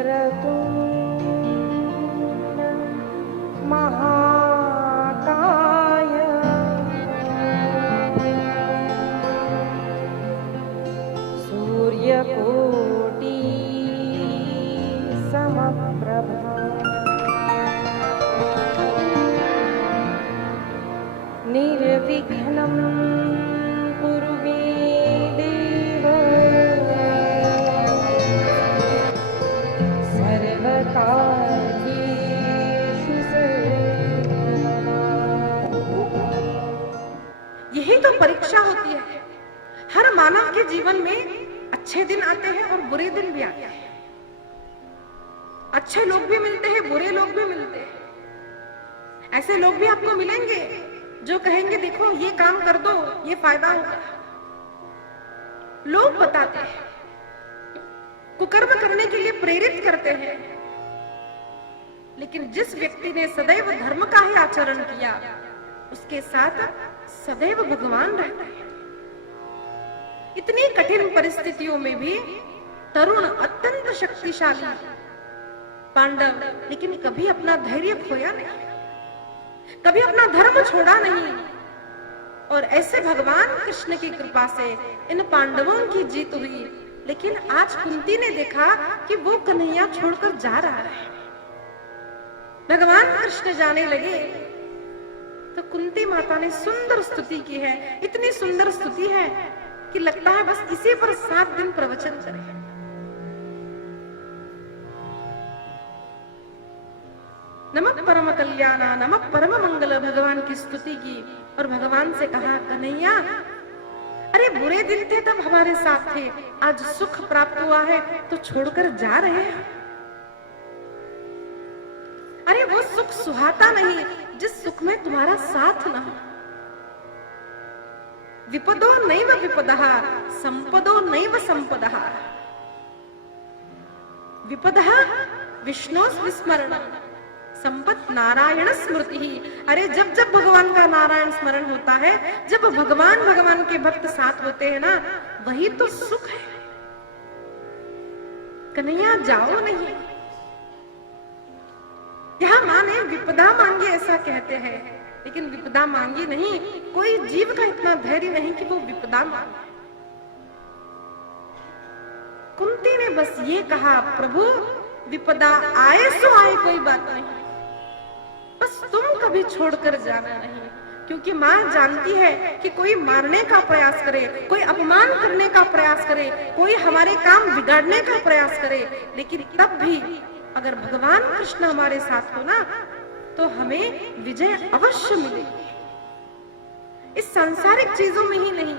वक्रतुण्ड महाकाय सूर्यकोटि समप्रभा निर्विघ्नं कुरु मे देव सर्वकार्येषु सर्वदा। यही तो परीक्षा होती है। हर मानव के जीवन में अच्छे दिन आते हैं और बुरे दिन भी आते हैं। अच्छे लोग भी मिलते हैं, बुरे लोग भी मिलते हैं। ऐसे लोग भी आपको मिलेंगे जो कहेंगे देखो ये काम कर दो, ये फायदा होगा। लोग बताते हैं, कुकर्म करने के लिए प्रेरित करते हैं। लेकिन जिस व्यक्ति ने सदैव धर्म का ही आचरण किया, उसके साथ सदैव भगवान रहते हैं। इतनी कठिन परिस्थितियों में भी तरुण अत्यंत शक्तिशाली पांडव, लेकिन कभी अपना धैर्य खोया नहीं, कभी अपना धर्म छोड़ा नहीं। और ऐसे भगवान कृष्ण की कृपा से इन पांडवों की जीत हुई। लेकिन आज कुंती ने देखा कि वो कन्हैया छोड़कर जा रहा है। भगवान कृष्ण जाने लगे तो कुंती माता ने सुंदर स्तुति की है। इतनी सुंदर स्तुति है कि लगता है बस इसी पर 7 दिन प्रवचन करें। नमः परम कल्याण, नमः परम मंगल भगवान की स्तुति की और भगवान से कहा कन्हैया, अरे बुरे दिन थे तब हमारे साथ थे, आज सुख प्राप्त हुआ है तो छोड़कर जा रहे हैं। अरे वो सुख सुहाता नहीं जिस सुख में तुम्हारा साथ न हो। विपदो नैव विपदः, संपदो नैव संपदः। विपदः विष्णु विस्मरणम्, संपत नारायण स्मृति ही। अरे जब जब भगवान का नारायण स्मरण होता है, जब भगवान के भक्त साथ होते हैं ना, वही तो सुख है। कन्हैया जाओ नहीं। यहाँ माँ ने विपदा मांगी ऐसा कहते हैं, लेकिन विपदा मांगी नहीं। कोई जीव का इतना धैर्य नहीं कि वो विपदा मांगे। कुंती ने बस ये कहा, प्रभु विपदा आए सो आए, कोई बात नहीं, बस तुम कभी छोड़कर जाना नहीं। क्योंकि माँ जानती है कि कोई मारने का प्रयास करे, कोई अपमान करने का प्रयास करे, कोई हमारे काम बिगाड़ने का प्रयास करे, लेकिन तब भी अगर भगवान कृष्ण हमारे साथ हो ना, तो हमें विजय अवश्य मिलेगी। इस सांसारिक चीजों में ही नहीं,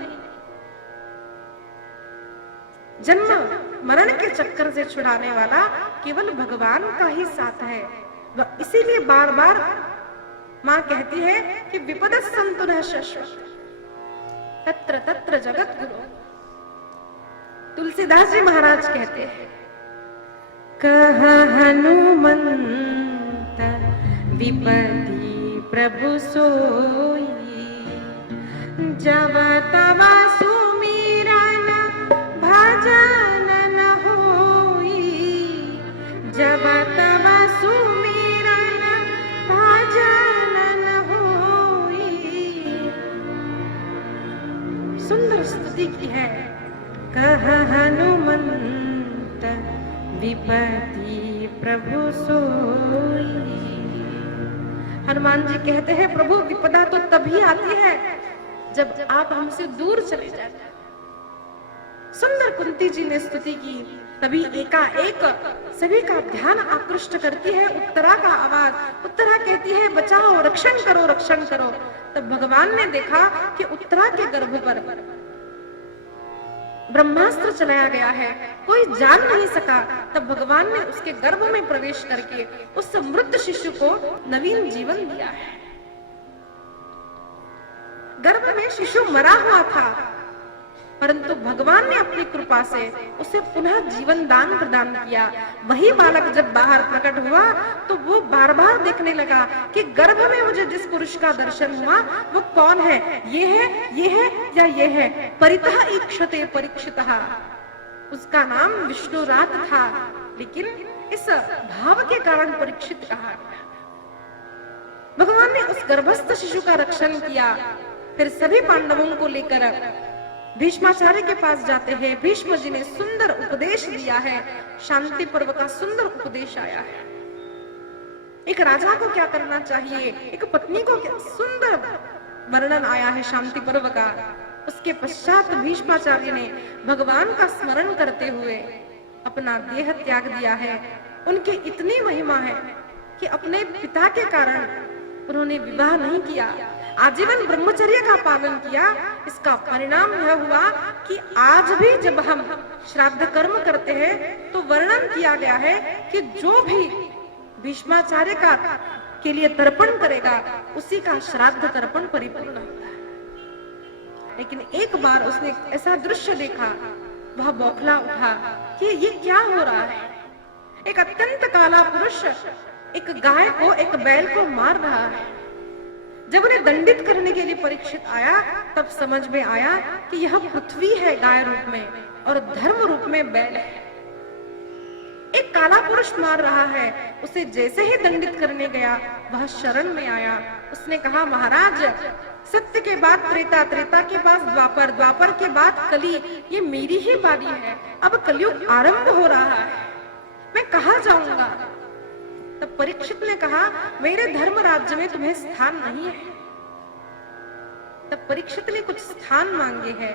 जन्म मरण के चक्कर से छुड़ाने वाला केवल भगवान का ही साथ है। इसीलिए बार बार माँ कहती है कि विपद संतु न शश्वत तत्र तत्र जगत गुरु। तुलसीदास जी महाराज कहते हैं, कह हनुमंत विपति प्रभु सोई, जब तब सुमिरन भजन न होई, जब तब सुमिरन भजन न होई। सुंदर स्तुति की है, कह हनुमंत विपति प्रभु सोई। हनुमान जी कहते हैं, प्रभु विपदा तो तभी आती है जब आप हमसे दूर चले जाते हैं। सुंदर कुंती जी ने स्तुति की, तभी एकाएक सभी का ध्यान आकृष्ट करती है उत्तरा का आवाज। उत्तरा कहती है, बचाओ, रक्षण करो, रक्षण करो। तब भगवान ने देखा कि उत्तरा के गर्भ पर ब्रह्मास्त्र चलाया गया है, कोई जान नहीं सका। तब भगवान ने उसके गर्भ में प्रवेश करके उस मृत शिशु को नवीन जीवन दिया है। गर्भ में शिशु मरा हुआ था, परंतु भगवान ने अपनी कृपा से उसे पुनः जीवन दान प्रदान किया। वही बालक जब बाहर प्रकट हुआ तो वो बार बार देखने लगा कि गर्भ में मुझे जिस पुरुष का दर्शन हुआ वो कौन है, ये है, ये है या ये है। परितः ईक्षते परीक्षितः, उसका नाम विष्णुरात था। लेकिन इस भाव के कारण परीक्षित कहा गया। भगवान ने उस गर्भस्थ शिशु का रक्षण किया। फिर सभी पांडवों को लेकर भीष्माचार्य के पास जाते हैं। भीष्म जी ने सुंदर उपदेश दिया है, शांति पर्व का सुंदर उपदेश आया है। एक राजा को क्या करना चाहिए, एक पत्नी को क्या सुंदर वर्णन आया है शांति पर्व का। उसके पश्चात भीष्माचार्य ने भगवान का स्मरण करते हुए अपना देह त्याग दिया है। उनकी इतनी महिमा है कि अपने पिता के कारण उन्होंने विवाह नहीं किया, आजीवन ब्रह्मचर्य का पालन किया। इसका परिणाम यह हुआ कि आज भी जब हम श्राद्ध कर्म करते हैं तो वर्णन किया गया है कि जो भी भीष्माचार्य का के लिए तर्पण करेगा उसी का श्राद्ध तर्पण परिपूर्ण होता है। लेकिन एक बार उसने ऐसा दृश्य देखा, वह बौखला उठा कि ये क्या हो रहा है। एक अत्यंत काला पुरुष एक गाय को, एक बैल को मार रहा है। जब उन्हें दंडित करने के लिए परीक्षित आया तब समझ में आया कि यह पृथ्वी है गाय रूप में और धर्म रूप में बैल है। एक काला पुरुष मार रहा है, उसे जैसे ही दंडित करने गया वह शरण में आया। उसने कहा, महाराज सत्य के बाद त्रेता, त्रेता के बाद द्वापर, द्वापर के बाद कली, ये मेरी ही बारी है। अब कलयुग आरंभ हो रहा है, मैं कहाँ जाऊंगा। तब परीक्षित ने कहा, मेरे धर्म राज्य में तुम्हें स्थान नहीं है। तब परीक्षित ने कुछ स्थान मांगे हैं।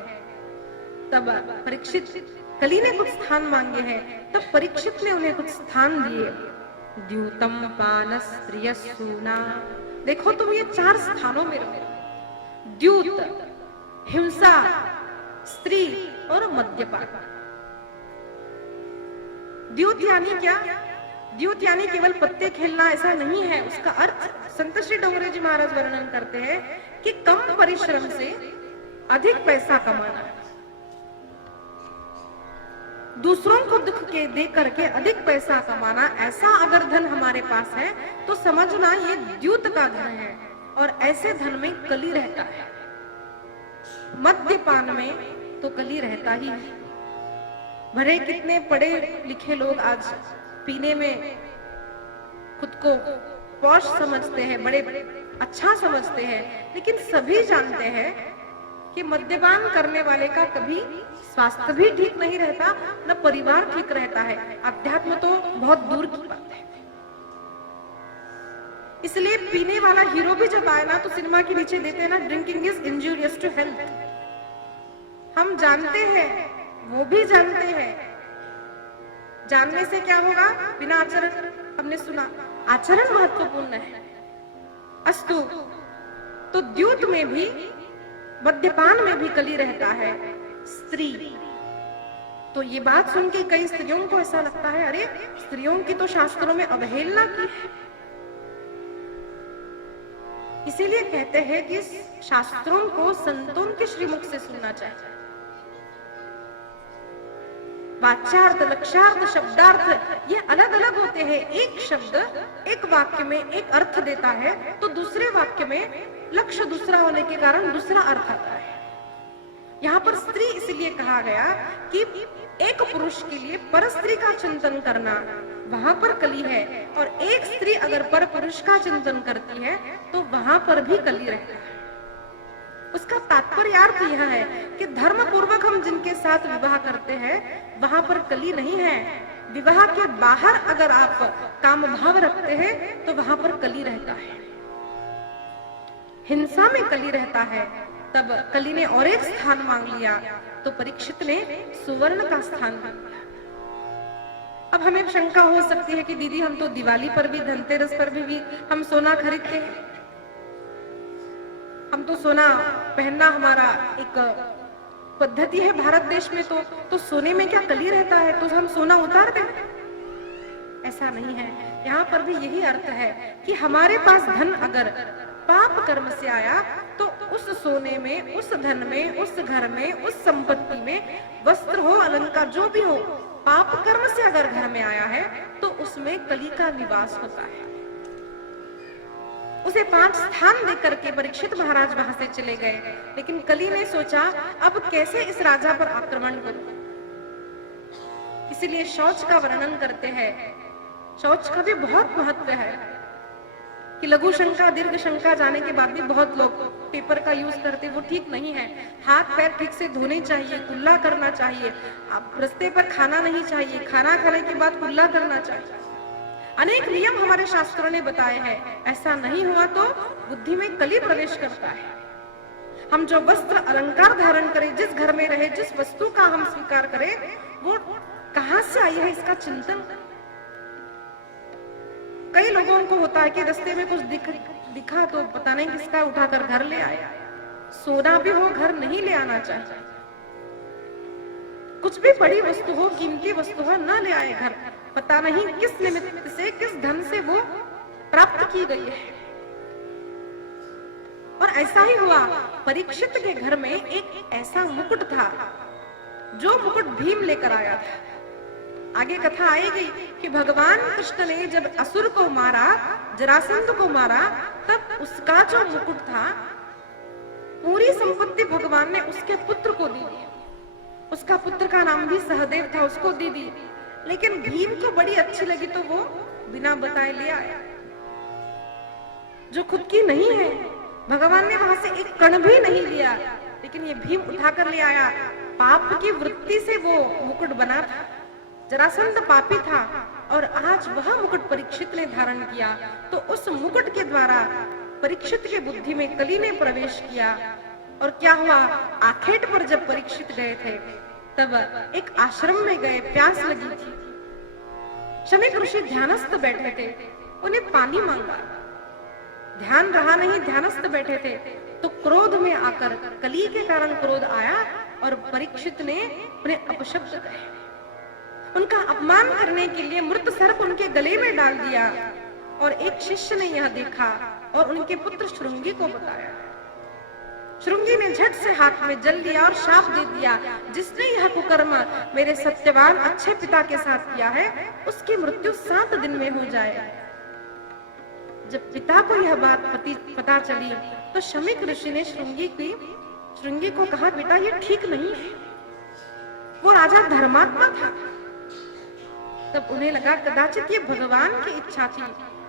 तब परीक्षित, कली ने कुछ स्थान मांगे हैं। तब परीक्षित ने उन्हें कुछ स्थान दिए। द्यूतम पान स्त्रिय सूना, देखो तुम ये 4 स्थानों में रहो। द्यूत, हिंसा, स्त्री और मद्यपान। द्यूत यानी क्या? द्यूत यानी केवल पत्ते खेलना ऐसा नहीं है। उसका अर्थ संत श्री डोंगरे जी महाराज वर्णन करते हैं कि कम परिश्रम से अधिक पैसा कमाना, दूसरों को दुख के दे करके अधिक पैसा कमाना। ऐसा अगर धन हमारे पास है तो समझना ये द्यूत का धन है और ऐसे धन में कली रहता है। मद्यपान में तो कली रहता ही है। भले कितने पढ़े लिखे लोग आज पीने में खुद को पौष समझते हैं, बड़े अच्छा समझते हैं, लेकिन सभी जानते हैं कि मद्यपान करने वाले का कभी स्वास्थ्य भी ठीक नहीं रहता, न परिवार ठीक रहता है। अध्यात्म तो बहुत दूर की बात है। इसलिए पीने वाला हीरो भी जब आए ना तो सिनेमा के नीचे देते हैं ना, drinking is injurious to health. हम जानते हैं, वो भी जानते हैं। जानने से क्या होगा? बिना आचरण, हमने सुना आचरण महत्वपूर्ण है। अस्तु, तो द्यूत में भी, मद्यपान में भी कली रहता है। स्त्री, तो ये बात सुन के कई स्त्रियों को ऐसा लगता है, अरे स्त्रियों की तो शास्त्रों में अवहेलना की है। इसीलिए कहते हैं कि शास्त्रों को संतों के श्रीमुख से सुनना चाहिए। वाच्यार्थ, लक्ष्यार्थ, शब्दार्थ ये अलग अलग होते हैं। एक शब्द एक वाक्य में एक अर्थ देता है तो दूसरे वाक्य में लक्ष्य दूसरा होने के कारण दूसरा अर्थ आता है। यहाँ पर स्त्री इसलिए कहा गया कि एक पुरुष के लिए पर स्त्री का चिंतन करना, वहां पर कली है। और एक स्त्री अगर पर पुरुष का चिंतन करती है तो वहां पर भी कली रहता है। उसका तात्पर्यार्थ यह है कि धर्म पूर्वक हम जिनके साथ विवाह करते हैं वहां पर कली नहीं है। विवाह के बाहर अगर आप काम भाव रखते हैं तो वहां पर कली रहता है। हिंसा में कली रहता है। तब कली ने और एक स्थान मांग लिया तो परीक्षित ने सुवर्ण का स्थान मांगा। अब हमें शंका हो सकती है कि दीदी हम तो दिवाली पर भी, धनतेरस पर भी हम सोना खरीदते हैं, हम तो सोना पहनना हमारा एक पद्धति है भारत देश में, तो सोने में क्या कली रहता है तो हम सोना उतार दें? ऐसा नहीं है। यहाँ पर भी यही अर्थ है कि हमारे पास धन अगर पाप कर्म से आया तो उस सोने में, उस धन में, उस घर में, उस संपत्ति में, वस्त्र हो, अलंकार जो भी हो, पाप कर्म से अगर घर में आया है तो उसमें कली का निवास होता है। उसे 5 स्थान देकर के परीक्षित महाराज वहां से चले गए। लेकिन कली ने सोचा अब कैसे इस राजा पर आक्रमण करूं। इसीलिए शौच का वर्णन करते हैं। शौच का भी बहुत महत्व है कि लघु शंका दीर्घ शंका जाने के बाद भी बहुत लोग पेपर का यूज करते, वो ठीक नहीं है। हाथ पैर ठीक से धोने चाहिए, कुल्ला करना चाहिए, अब रास्ते पर खाना नहीं चाहिए, खाना खाने के बाद कुल्ला करना चाहिए। अनेक नियम हमारे शास्त्रों ने बताए हैं। ऐसा नहीं हुआ तो बुद्धि में कली प्रवेश करता है। हम जो वस्त्र अलंकार धारण करें, जिस घर में रहे, जिस वस्तु का हम स्वीकार करें, वो कहां से आई है इसका चिंतन। कई लोगों को होता है कि रास्ते में कुछ दिखा तो पता नहीं किसका, उठाकर घर ले आया। सोना भी हो, घर नहीं ले आना चाहिए। कुछ भी बड़ी वस्तु हो, कीमती वस्तु हो, न ले आए घर। पता नहीं किस निमित्त से, किस धन से वो प्राप्त की गई है। और ऐसा ही हुआ, परीक्षित के घर में एक ऐसा मुकुट था जो मुकुट भीम लेकर आया था। आगे कथा आएगी कि भगवान कृष्ण ने जब असुर को मारा, जरासंध को मारा, तब उसका जो मुकुट था, पूरी संपत्ति भगवान ने उसके पुत्र को दी। उसका पुत्र का नाम भी सहदेव था, उसको दे दी। लेकिन भीम को बड़ी अच्छी लगी तो वो बिना बताए ले आया, जो खुद की नहीं है। भगवान ने वहां से एक कण भी नहीं लिया, लेकिन ये भीम उठाकर ले आया। पाप की वृत्ति से वो मुकुट बना था। जरासंध पापी था और आज वह मुकुट परीक्षित ने धारण किया। तो उस मुकुट के द्वारा परीक्षित के बुद्धि में कली ने प्रवेश किया। और क्या हुआ, आखेट पर जब परीक्षित गए थे तब एक आश्रम में गए, प्यास लगी थी। शमीक ऋषि ध्यानस्थ बैठे थे, उन्हें पानी मांगा। ध्यान रहा नहीं, ध्यानस्थ बैठे थे तो क्रोध में आकर, कली के कारण क्रोध आया और परीक्षित ने उन्हें अपशब्द कहे। उनका अपमान करने के लिए मृत सर्प उनके गले में डाल दिया। और एक शिष्य ने यह देखा और उनके पुत्र श्रृंगी को बताया। श्रृंगी ने झट से हाथ में जल लिया और शाप दे दिया, जिसने यह कुकर्म मेरे सत्यवान अच्छे पिता के साथ किया है, उसकी मृत्यु 7 दिन में हो जाए। जब पिता को यह बात पता चली तो शमीक ऋषि ने श्रृंगी को कहा, बेटा ये ठीक नहीं है। वो राजा धर्मात्मा था। तब उन्हें लगा कदाचित ये भगवान की इच्छा थी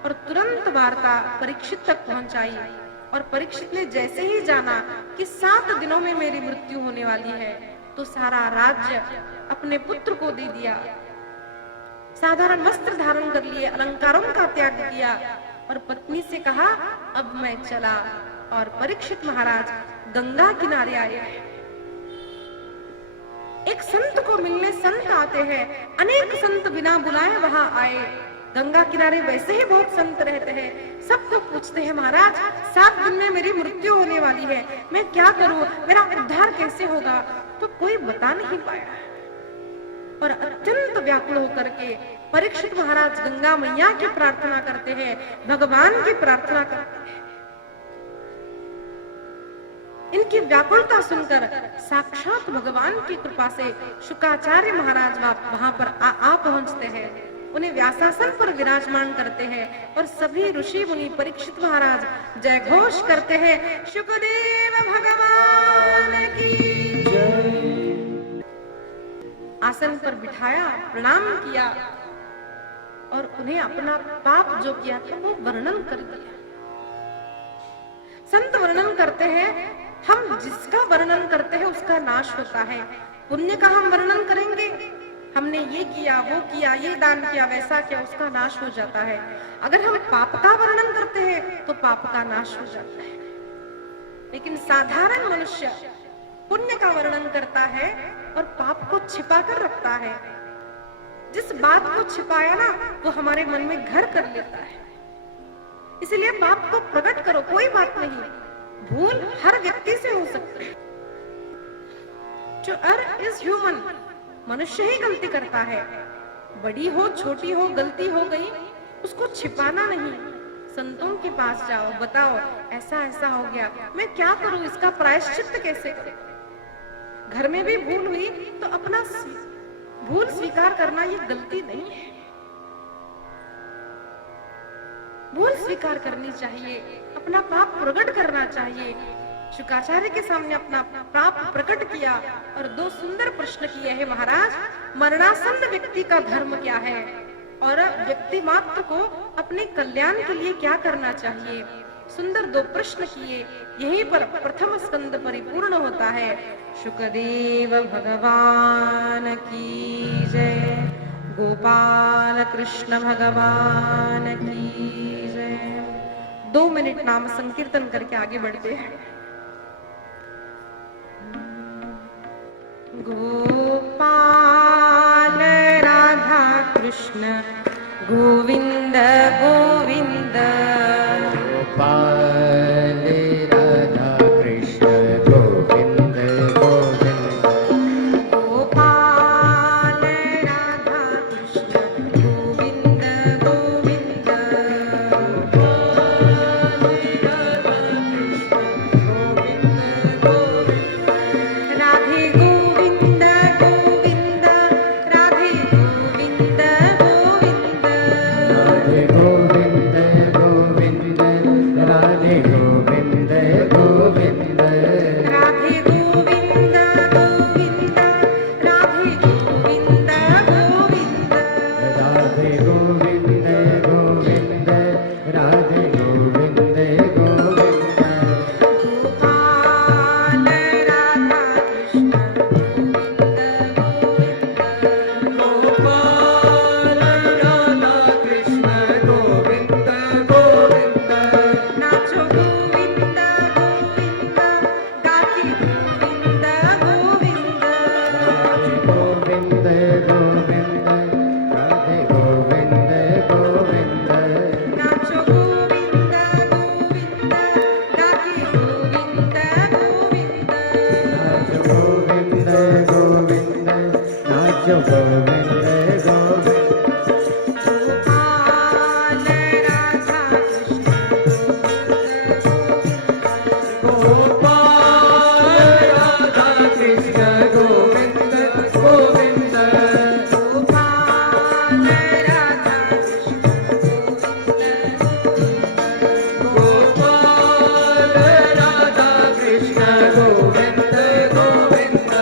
और तुरंत वार्ता परीक्षित तक पहुंचाई। और परीक्षित ने जैसे ही जाना कि 7 दिनों में मेरी मृत्यु होने वाली है, तो सारा राज्य अपने पुत्र को दे दिया। साधारण वस्त्र धारण कर लिए, अलंकारों का त्याग किया और पत्नी से कहा, अब मैं चला। और परीक्षित महाराज गंगा किनारे आए। एक संत को मिलने संत आते हैं, अनेक संत बिना बुलाए वहां आए। गंगा किनारे वैसे ही बहुत संत रहते हैं। सबको पूछते हैं, महाराज 7 दिन में मेरी मृत्यु होने वाली है, मैं क्या करूं, मेरा उद्धार कैसे होगा। तो कोई बता नहीं पाया। और अत्यंत व्याकुल होकर के परीक्षित महाराज गंगा मैया की प्रार्थना करते हैं, भगवान की प्रार्थना करते हैं। इनकी व्याकुलता सुनकर साक्षात भगवान की कृपा से शुकाचार्य महाराज वहां पर आ पहुंचते हैं। उन्हें व्यासासन पर विराजमान करते हैं और सभी ऋषि मुनि परीक्षित महाराज जय घोष करते हैं, शुकदेव भगवान की जय। आसन पर बिठाया, प्रणाम किया और उन्हें अपना पाप जो किया था वो वर्णन कर दिया। संत वर्णन करते हैं, हम जिसका वर्णन करते हैं उसका नाश होता है। पुण्य का हम वर्णन करेंगे, हमने ये किया, वो किया, ये दान किया, वैसा किया, उसका नाश हो जाता है। अगर हम पाप का वर्णन करते हैं तो पाप का नाश हो जाता है। लेकिन साधारण मनुष्य पुण्य का वर्णन करता है और पाप को छिपा कर रखता है। जिस बात को छिपाया ना, वो हमारे मन में घर कर लेता है। इसलिए पाप को प्रकट करो, कोई बात नहीं। भूल हर व्यक्ति से हो सकती है। जो अर्थ इज ह्यूमन, मनुष्य ही गलती करता है। बड़ी हो छोटी हो, गलती हो गई, उसको छिपाना नहीं। संतों के पास जाओ, बताओ ऐसा ऐसा हो गया, मैं क्या करूं, इसका प्रायश्चित कैसे करूं। घर में भी भूल हुई तो अपना भूल स्वीकार करना ये गलती नहीं है। भूल स्वीकार करनी चाहिए, अपना पाप प्रकट करना चाहिए। शुकाचार्य के सामने अपना प्राप्त प्रकट किया और दो सुंदर प्रश्न किए हैं महाराज। मरणासन्न व्यक्ति का धर्म क्या है और व्यक्ति मात्र को अपने कल्याण के लिए क्या करना चाहिए। सुंदर दो प्रश्न किए, यहीं पर प्रथम स्कंद परिपूर्ण होता है। शुकदेव भगवान की जय, गोपाल कृष्ण भगवान की जय। 2 मिनट नाम संकीर्तन करके आगे बढ़ते हैं। गोपाल राधा कृष्ण गोविंद गोविंद, गोपाल राधा कृष्ण गोविंद गोविंद, गोपाल राधा कृष्ण गोविंद गोविंद, राधे गोविंद गोविंद, राधे गोविंद गोविंद, राधे गोविंद गोविंद, राधे गोविंद गोविंद, राधे गोविंद गोविंद, राधे गोविंद गोविंद, राधे गोविंद गोविंद, राधे गोविंद गोविंद, गोपाल राधा कृष्ण गोविंद गोविंद, गोपाल राधा कृष्ण गोविंद गोविंद, नाचो गोविंद गोविंद, गाती गोविंद गोविंद, राधे गोविंद गोविंद, राधे गोविंद गोविंद, नाचो गोविंद गोविंद, गाती गोविंद गोविंद, नाचो गोविंद गोविंद, नाचो गोविंद गोविंद, गोपाल राधा कृष्ण गोपाल राधा कृष्ण गोविंद गोविंद, गोपाल राधा कृष्ण गोपाल राधा कृष्ण गोविंद गोविंद,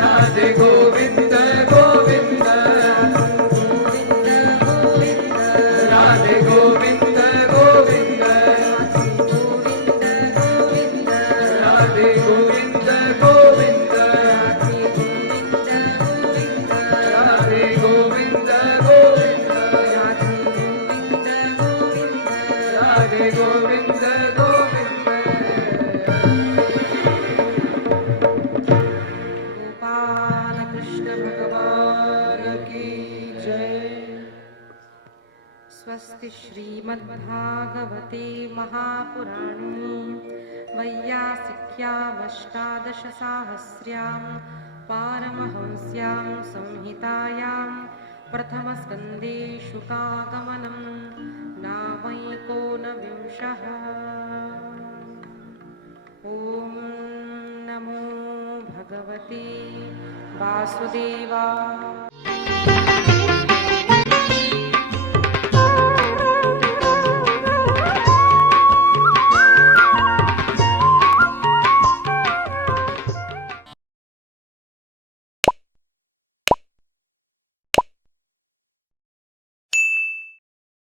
राधे गोविंद गोविंद, राधे गोविंद गोविंद, राधे गोविंद गोविंद, राधे गोविंद गोविंद, राधे गोविंद गोविंद, गोपाल कृष्ण भगवान की जय। स्वस्ति श्रीमद्भागवते महापुराणे वैयासिक्यामष्टादशसाहस्र्यां पारमहंस्यां संहितायां प्रथमस्कन्धे शुकागमनं नामैकोनविंशः। ॐ नमो भगवते वासुदेवाय।